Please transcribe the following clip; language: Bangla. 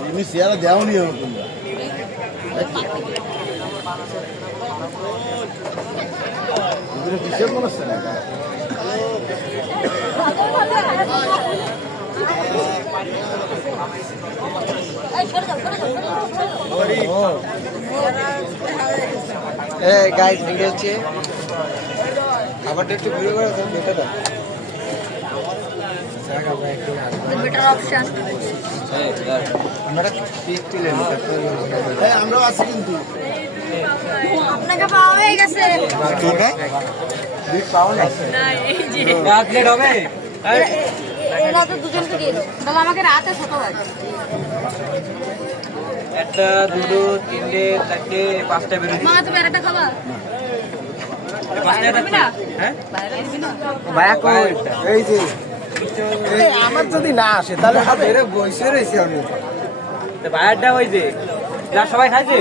এমনি চেয়ারা দেওয়ানি হবে তোমরা কিসের মনে হচ্ছে না গাইস ভিডিও হচ্ছে খাবারটা একটু ঘুরে ঘুরে বেটার বেটার অপশন আমরা পিক তুলে নিই আমরাও আছি কিন্তু আপনাকে পাওয়া হয়ে গেছে পিক পাও না না এই যে প্লেট হবে এরা তো দুজনকে দিয়ে দাও তাহলে আমাকে রাতে ছোট হয় একটা দুটো তিনটে চারটে পাঁচটা বেরিয়ে মা তুমি আরেকটা খাবা পাঁচটা দিবি না হ্যাঁ বাইরে দিবি না ভাইয়া কই এই যে আমার যদি না আসে তাহলে হবে বেরে বসে রয়েছি আমি ভাইয়ারটা ওই যে যা সবাই খাইছে